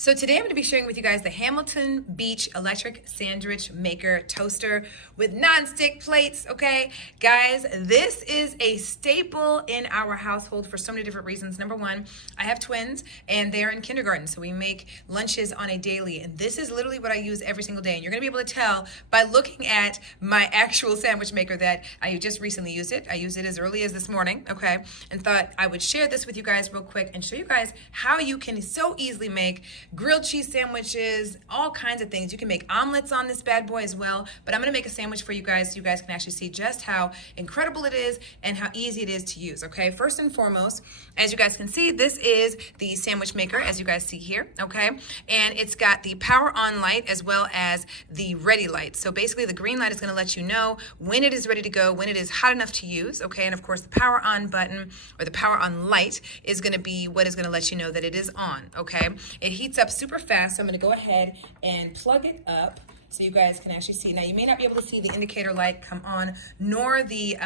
So today I'm going to be sharing with you guys the Hamilton Beach Electric Sandwich Maker Toaster with non-stick plates, okay? Guys, this is a staple in our household for so many different reasons. Number one, I have twins and they're in kindergarten, so we make lunches on a daily, and this is literally what I use every single day. And you're going to be able to tell by looking at my actual sandwich maker that I just recently used it. I used it as early as this morning, okay? And thought I would share this with you guys real quick and show you guys how you can so easily make grilled cheese sandwiches, all kinds of things. You can make omelets on this bad boy as well, but I'm gonna make a sandwich for you guys so you guys can actually see just how incredible it is and how easy it is to use, okay? First and foremost, as you guys can see, this is the sandwich maker, as you guys see here, okay? And it's got the power on light as well as the ready light. So basically the green light is gonna let you know when it is ready to go, when it is hot enough to use, okay? And of course the power on button or the power on light is gonna be what is gonna let you know that it is on, okay? It heats up super fast, so I'm gonna go ahead and plug it up so you guys can actually see. Now you may not be able to see the indicator light come on, nor the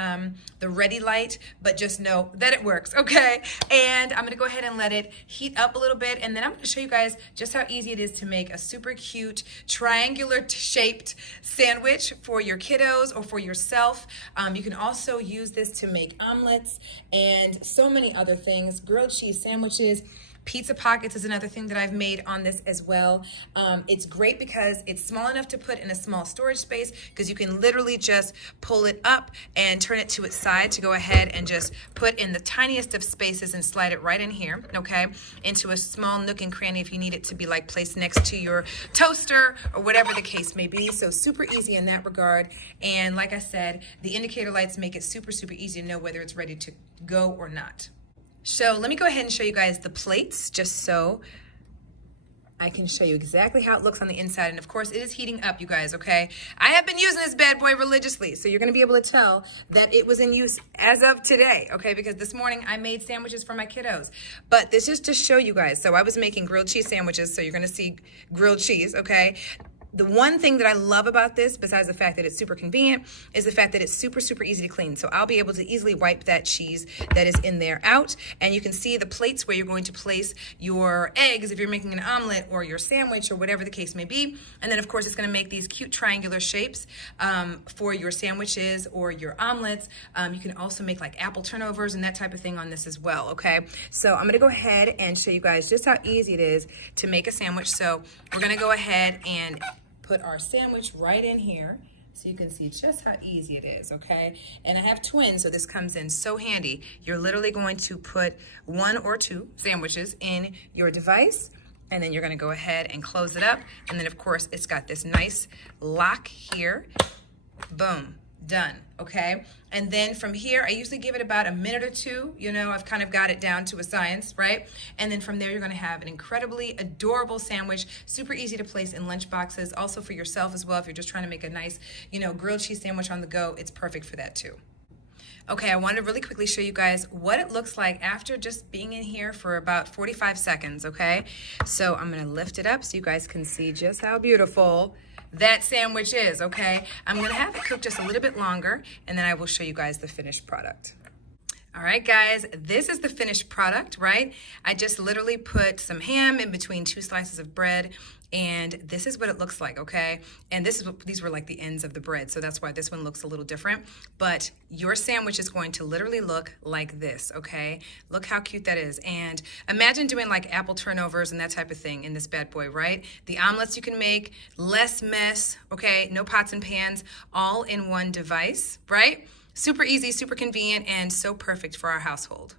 ready light, but just know that it works, okay? And I'm gonna go ahead and let it heat up a little bit, and then I'm gonna show you guys just how easy it is to make a super cute triangular shaped sandwich for your kiddos or for yourself. You can also use this to make omelets and so many other things, grilled cheese sandwiches. Pizza pockets is another thing that I've made on this as well. It's great because it's small enough to put in a small storage space, because you can literally just pull it up and turn it to its side to go ahead and just put in the tiniest of spaces and slide it right in here, okay, into a small nook and cranny if you need it to be like placed next to your toaster or whatever the case may be. So super easy in that regard. And like I said, the indicator lights make it super easy to know whether it's ready to go or not. So let me go ahead and show you guys the plates just so I can show you exactly how it looks on the inside. And of course it is heating up, you guys, okay? I have been using this bad boy religiously, so you're gonna be able to tell that it was in use as of today, okay? Because this morning I made sandwiches for my kiddos. But this is to show you guys. So I was making grilled cheese sandwiches, so you're gonna see grilled cheese, okay? The one thing that I love about this, besides the fact that it's super convenient, is the fact that it's super easy to clean. So I'll be able to easily wipe that cheese that is in there out. And you can see the plates where you're going to place your eggs if you're making an omelet or your sandwich or whatever the case may be. And then of course it's gonna make these cute triangular shapes for your sandwiches or your omelets. You can also make like apple turnovers and that type of thing on this as well, okay? So I'm gonna go ahead and show you guys just how easy it is to make a sandwich. So we're gonna go ahead and put our sandwich right in here so you can see just how easy it is, okay? And I have twins, so this comes in so handy. You're literally going to put 1 or 2 sandwiches in your device, and then you're gonna go ahead and close it up. And then of course, it's got this nice lock here. Boom, done, okay? And then from here, I usually give it about a minute or 2. You know, I've kind of got it down to a science, right? And then from there, you're gonna have an incredibly adorable sandwich, super easy to place in lunch boxes, also for yourself as well. If you're just trying to make a nice, you know, grilled cheese sandwich on the go, it's perfect for that too. Okay, I wanted to really quickly show you guys what it looks like after just being in here for about 45 seconds, okay? So I'm gonna lift it up so you guys can see just how beautiful that sandwich is, okay? I'm gonna have it cook just a little bit longer, and then I will show you guys the finished product. All right, guys, this is the finished product, right? I just literally put some ham in between 2 slices of bread, and this is what it looks like, okay? And this is what, these were like the ends of the bread, so that's why this one looks a little different. But your sandwich is going to literally look like this, okay? Look how cute that is. And imagine doing like apple turnovers and that type of thing in this bad boy, right? The omelets you can make, less mess, okay? No pots and pans, all in one device, right? Super easy, super convenient, and so perfect for our household.